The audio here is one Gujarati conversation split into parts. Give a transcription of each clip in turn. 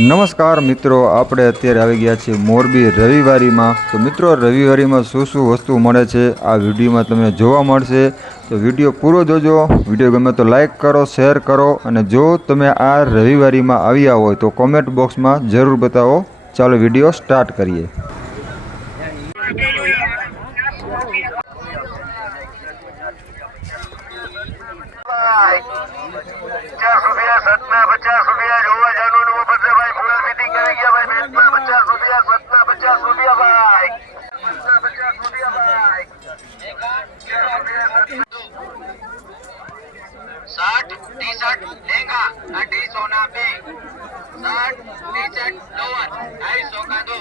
નમસ્કાર મિત્રો, આપણે અત્યારે આવી ગયા છીએ મોરબી રવિવારીમાં। તો મિત્રો, રવિવારીમાં શું શું વસ્તુ મળે છે આ વિડીયોમાં તમને જોવા મળશે। તો વિડીયો પૂરો જોજો। વિડીયો ગમે તો લાઈક કરો, શેર કરો, અને જો તમે આ રવિવારીમાં આવ્યા હોય તો કોમેન્ટ બોક્સમાં જરૂર બતાવો। ચાલો વિડીયો સ્ટાર્ટ કરીએ। शर्ट टी शर्ट लहंगा अड्डी सोना पे शर्ट टी शर्ट लोअर 250 का दो।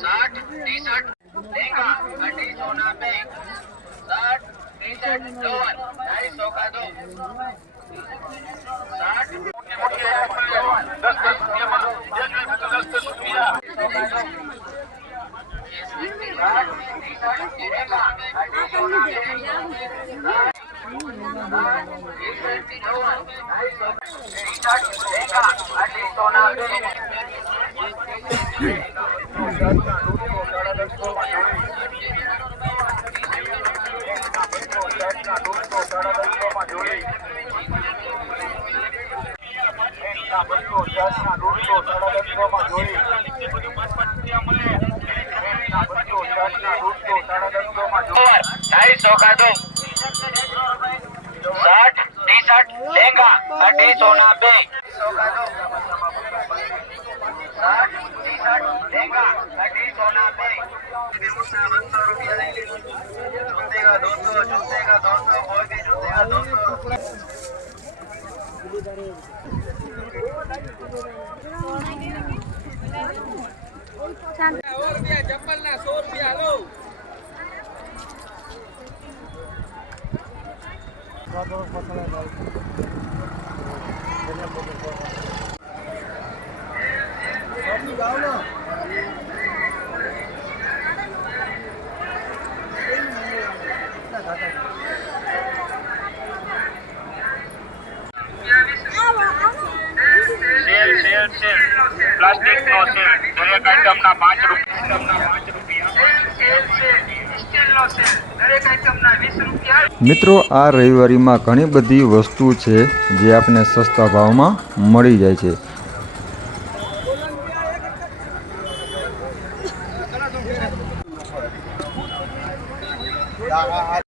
शर्ट टी शर्ट लहंगा अड्डी सोना पे शर्ट टी शर्ट लोअर 250 का दो। शर्ट 250 का दो। शर्ट टी शर्ट लहंगा अड्डी सोना पे शर्ट टी शर्ट लहंगा अड्डी सोना पे 200 रुपया जूते का 200 जूते का 200 और भी जूते का 200। चप्पल ना 100 रुपया लो। प्लास्टिक नो सेल दरेक आइटम ना 5 રૂપિયા સ્ટીલ નો સેલ દરેક આઇટમ ના 20 રૂપિયા। મિત્રો, આ રવિવારીમાં ઘણી બધી વસ્તુ છે જે આપણે સસ્તા ભાવમાં મળી જાય છે।